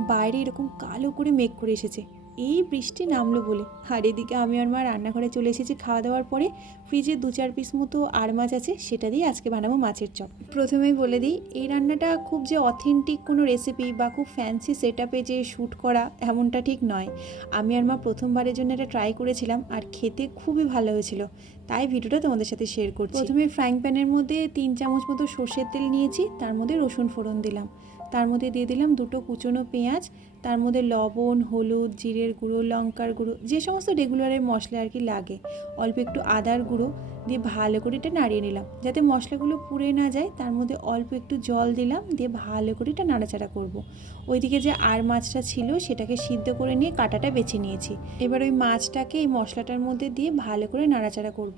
বাইরে এরকম কালো করে মেঘ করে এসেছে। এই বৃষ্টি নামলো বলে। আর এদিকে আমি আর মা রান্নাঘরে চলে এসেছি। খাওয়া দাওয়ার পরে ফ্রিজে দু চার পিস মতো আর মাছ আছে, সেটা দিয়ে আজকে বানাবো মাছের চপ। প্রথমেই বলে দিই, এই রান্নাটা খুব যে অথেন্টিক কোনো রেসিপি বা খুব ফ্যান্সি সেট আপে যে শ্যুট করা, এমনটা ঠিক নয়। আমি আর মা প্রথমবারের জন্য এটা ট্রাই করেছিলাম আর খেতে খুবই ভালো হয়েছিল। তাই ভিডিওটা তোমাদের সাথে শেয়ার করছি। প্রথমে ফ্রাইং প্যানের মধ্যে তিন চামচ মতো সর্ষের তেল নিয়েছি, তার মধ্যে রসুন ফোড়ন দিলাম। তার মধ্যে দিয়ে দিলাম দুটো কুচনো পেঁয়াজ, তার মধ্যে লবণ, হলুদ, জিরের গুঁড়ো, লঙ্কার গুঁড়ো, যে সমস্ত রেগুলারের মশলা আর কি লাগে। অল্প একটু আদার গুঁড়ো দিয়ে ভালো করে এটা নাড়িয়ে নিলাম। যাতে মশলাগুলো পুড়ে না যায়, তার মধ্যে অল্প একটু জল দিলাম, দিয়ে ভালো করে এটা নাড়াচাড়া করব। ওইদিকে যে আর মাছটা ছিল, সেটাকে সিদ্ধ করে নিয়ে কাটাটা বেছে নিয়েছি। এবার ওই মাছটাকে এই মশলাটার মধ্যে দিয়ে ভালো করে নাড়াচাড়া করব।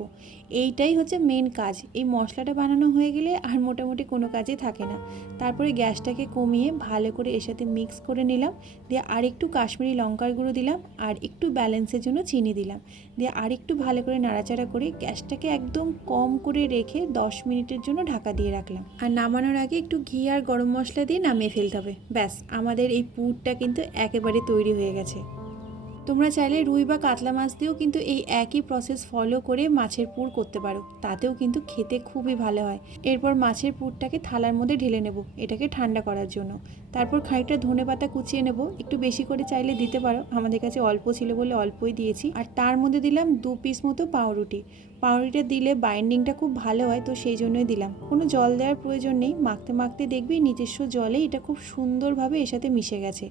এইটাই হচ্ছে মেন কাজ। এই মশলাটা বানানো হয়ে গেলে আর মোটামুটি কোনো কাজই থাকে না। তারপরে গ্যাসটাকে কমিয়ে ভালো করে এর সাথে মিক্স করে নিলাম। দিয়ে আর একটু কাশ্মীরি লঙ্কার গুঁড়ো দিলাম আর একটু ব্যালেন্সের জন্য চিনি দিলাম। দিয়ে আর একটু ভালো করে নাড়াচাড়া করে গ্যাসটাকে একদম কম করে রেখে দশ মিনিটের জন্য ঢাকা দিয়ে রাখলাম। আর নামানোর আগে একটু ঘি আর গরম মশলা দিয়ে নামিয়ে ফেলতে হবে। ব্যাস, আমাদের এই পুরটা কিন্তু একেবারে তৈরি হয়ে গেছে। তোমরা চাইলে রুই বা কাতলা মাছ দিয়েও কিন্তু এই একই প্রসেস ফলো করে মাছের পুর করতে পারো। তাতেও কিন্তু খেতে খুবই ভালো হয়। এরপর মাছের পুরটাকে থালার মধ্যে ঢেলে নেব, এটাকে ঠান্ডা করার জন্য। তারপর খানিকটা ধনে পাতা কুচিয়ে নেব, একটু বেশি করে চাইলে দিতে পারো। আমাদের কাছে অল্প ছিল বলে অল্পই দিয়েছি। আর তার মধ্যে দিলাম দু পিস মতো পাউরুটি। পাউরুটিটা দিলে বাইন্ডিংটা খুব ভালো হয়, তো সেই জন্যই দিলাম। কোনো জল দেওয়ার প্রয়োজন নেই, মাখতে মাখতে দেখবি নিজস্ব জলে এটা খুব সুন্দরভাবে এর সাথে মিশে গেছে।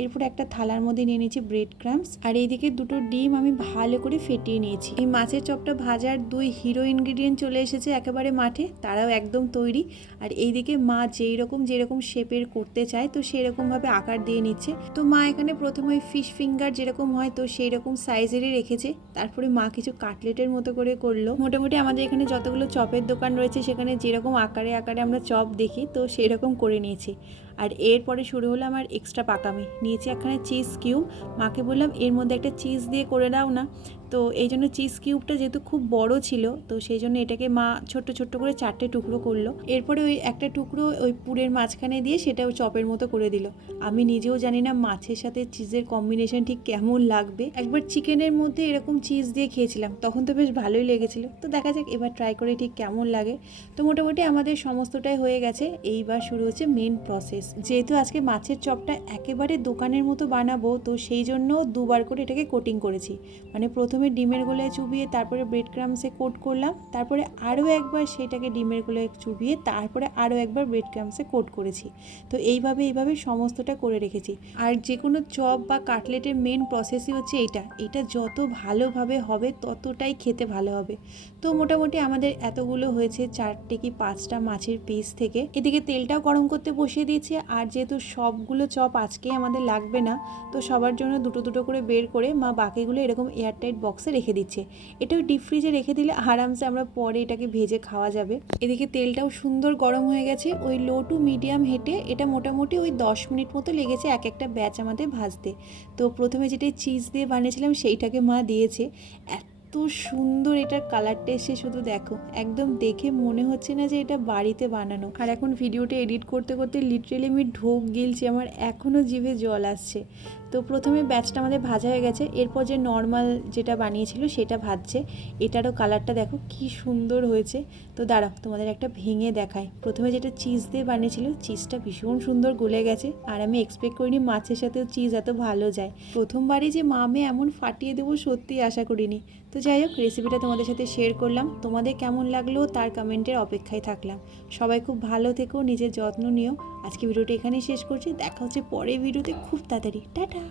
এরপর একটা থালার মধ্যে নিয়ে নিয়েছি ব্রেড ক্রামস আর এইদিকে দুটো ডিম আমি ভালো করে ফেটিয়ে নিয়েছি। এই মাছের চপটা ভাজার দুই হিরো ইনগ্রিডিয়েন্ট চলে এসেছে একেবারে মাঠে, তারাও একদম তৈরি। আর এইদিকে মা যেই রকম যেরকম শেপের করতে চায়, তো সেই রকমভাবে আকার দিয়ে নিচ্ছে। তো মা এখানে প্রথমে ফিশ ফিঙ্গার যেরকম হয়, তো সেই রকম সাইজেরই রেখেছে। তারপরে মা কিছু কাটলেটের মতো করে করল। মোটামুটি আমাদের এখানে যতগুলো চপের দোকান রয়েছে, সেখানে যেরকম আকারে আকারে আমরা চপ দেখি, তো সেই রকম করে নিয়েছি। আর এরপরে শুরু হলো আমার এক্সট্রা পাকামি। নিয়েছি একখানে চিজ কিউব মাকে বললাম, এর মধ্যে একটা চিজ দিয়ে করে দাও না। তো এই জন্য চিজ কিউবটা যেহেতু খুব বড় ছিল, তো সেই জন্য এটাকে মা ছোট্ট ছোট্ট করে চারটে টুকরো করল। এরপরে ওই একটা টুকরো ওই পুরের মাঝখানে দিয়ে সেটাও চপের মতো করে দিল। আমি নিজেও জানি না মাছের সাথে চিজের কম্বিনেশন ঠিক কেমন লাগবে। একবার চিকেনের মধ্যে এরকম চিজ দিয়ে খেয়েছিলাম, তখন তো বেশ ভালোই লেগেছিল। তো দেখা যাক এবার ট্রাই করে ঠিক কেমন লাগে। তো মোটামুটি আমাদের সমস্তটাই হয়ে গেছে। এইবার শুরু হচ্ছে মেন প্রসেস যেহেতু আজকে মাছের চপটা একেবারে দোকানের মতো বানাবো, তো সেই জন্য দুবার করে এটাকে কোটিং করেছি। মানে প্রথমে ডিমের গোলায় চুবিয়ে, তারপরে ব্রেড ক্রামসে কোট করলাম, তারপরে আরও একবার সেটাকে ডিমের গোলায় চুবিয়ে, তারপরে আরও একবার ব্রেড ক্রামসে কোট করেছি। তো এইভাবে এইভাবে সমস্তটা করে রেখেছি। আর যে কোনো চপ বা কাটলেটের মেন প্রসেসই হচ্ছে এইটা। এটা যত ভালোভাবে হবে, ততটাই খেতে ভালো হবে। তো মোটামুটি আমাদের এতগুলো হয়েছে, চারটে কি পাঁচটা মাছের পিস থেকে। এদিকে তেলটাও গরম করতে বসিয়ে দিয়েছি। আর যেহেতু সবগুলো চপ আজকে আমাদের লাগবে না, তো সবার জন্য দুটো দুটো করে বের করে মা বাকিগুলো এরকম এয়ারটাইট বক্সে রেখে দিচ্ছে। এটাও ডিপ ফ্রিজে রেখে দিলে আরামসে আমরা পরে এটাকে ভেজে খাওয়া যাবে। এদিকে তেলটাও সুন্দর গরম হয়ে গেছে, ওই লো টু মিডিয়াম হেঁটে এটা মোটামুটি ওই দশ মিনিট মতো লেগেছে এক একটা ব্যাচ আমাদের ভাজতে। তো প্রথমে যেটা চিজ দিয়ে বানিয়েছিলাম সেইটাকে মা দিয়েছে। এত সুন্দর এটার কালারটা এসে শুধু দেখো, একদম দেখে মনে হচ্ছে না যে এটা বাড়িতে বানানো। আর এখন ভিডিওটা এডিট করতে করতে লিটারেলি আমি ঢোক গিলছি, আমার এখনও জিভে জল আসছে। তো প্রথমে ব্যাচটা আমাদের ভাজা হয়ে গেছে, এরপর যে নর্মাল যেটা বানিয়েছিল সেটা ভাজছে। এটারও কালারটা দেখো কি সুন্দর হয়েছে। তো দাঁড়াও, তোমাদের একটা ভেঙে দেখায় প্রথমে যেটা চিজ দিয়ে বানিয়েছিল চিজটা ভীষণ সুন্দর গলে গেছে। আর আমি এক্সপেক্ট করিনি মাছের সাথেও চিজ এত ভালো যায়। প্রথমবারই যে মামে এমন ফাটিয়ে দেবো সত্যি আশা করিনি। তো যাই হোক রেসিপিটা তোমাদের সাথে শেয়ার করলাম। তোমাদের কেমন লাগল তার কমেন্টের অপেক্ষায় থাকলাম। সবাই খুব ভালো থেকো, নিজের যত্ন নিও। আজকে ভিডিওটা এখানেই শেষ করছি। দেখা হচ্ছে পরের ভিডিওতে খুব তাড়াতাড়ি। টাটা!